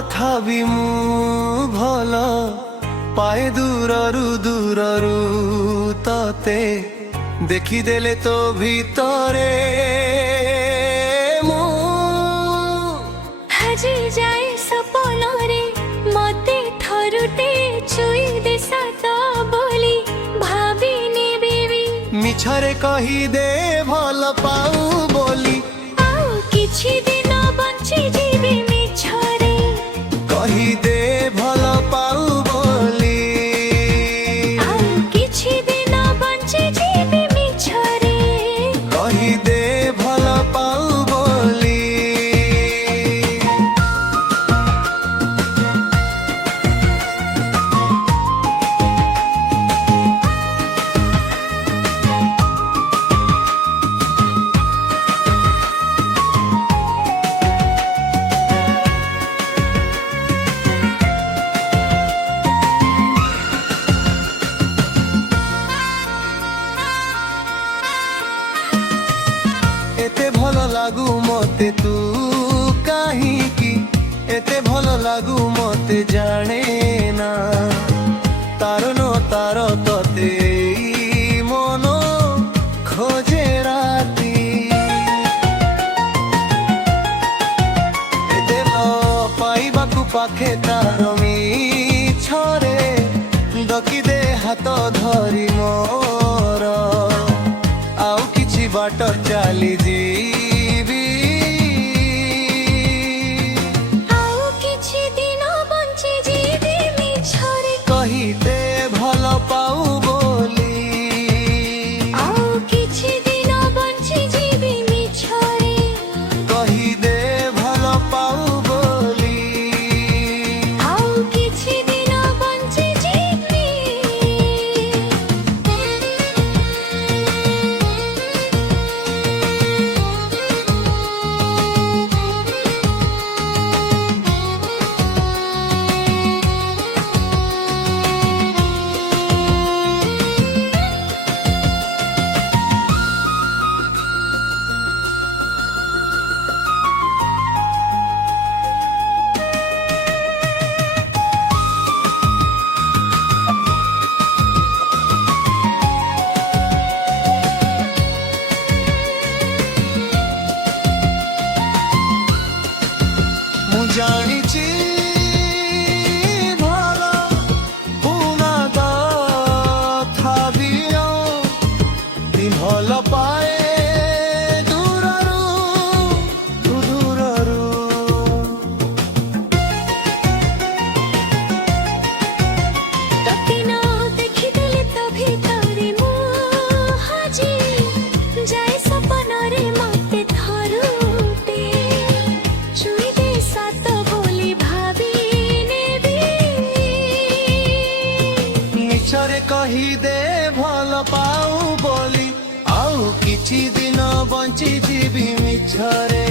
ତଥାପି ମୁଁ ଭଲ ପାଏ ଦୂରରୁ ଦୂରରୁ ତତେ ଦେଖିଦେଲେ ତୋ ଭିତରେ ମୁଁ ହଜି ଯାଏ ସପନରେ ମତେ ଥରୁଟେ ଛୁଇଁ ଦେ ସତ ବୋଲି ଭାବି ନେବି ମିଛରେ କହିଦେ ଭଲ ପାଉ ବୋଲି ଆଉ କିଛି ଦିନ ବଞ୍ଚି ଯିବି ମିଛରେ କହିଦେ ଭଲ ପାଉ ବୋଲି ଆଉ କିଛି ଦିନ ବଞ୍ଚି ଯିବି ମିଛରେ କହିଦେ ଭଲ ପାଉ ବୋଲି एते भल लागू मते तू काहीकि एते भल लागू मते जाने ना तार नो तार तते मन खोजे राती एते पाइबाकू पाखे तार मिछरे डकी दे हाथ धरी मोर आउ किछि बाट चली जीवी ଆଉ କିଛି ଦିନ ବଞ୍ଚି ଯିବି ମିଛରେ କହିଦେ ଭଲ ପାଉ ବୋଲି ଆଉ କିଛି ଦିନ ବଞ୍ଚି ଯିବି ମିଛରେ କହିଦେ ଭଲ ପାଉ ବୋଲି ଆଉ କିଛି ଦିନ ବଞ୍ଚି ଯିବି ମୁଁ ଜାଣିଛି ଭଲ ପୁନା ତଥାପି ଭଲ ପାଏ ଦୂରରୁ ଦୂରରୁ ତତେ ନ ଦେଖିଦେଲେ ତ ଭିତରେ ମୁଁ ହଜି ଯାଏ ସପନରେ ମତେ ଥରୁଟେ ଛୁଇଁ ଦେ ସତ ବୋଲି ଭାବି ନେବି ମିଛରେ କହିଦେ ଭଲ ପାଉ ବୋଲି ଆଉ କିଛି ଦିନ ବଞ୍ଚି ଯିବି ମିଛରେ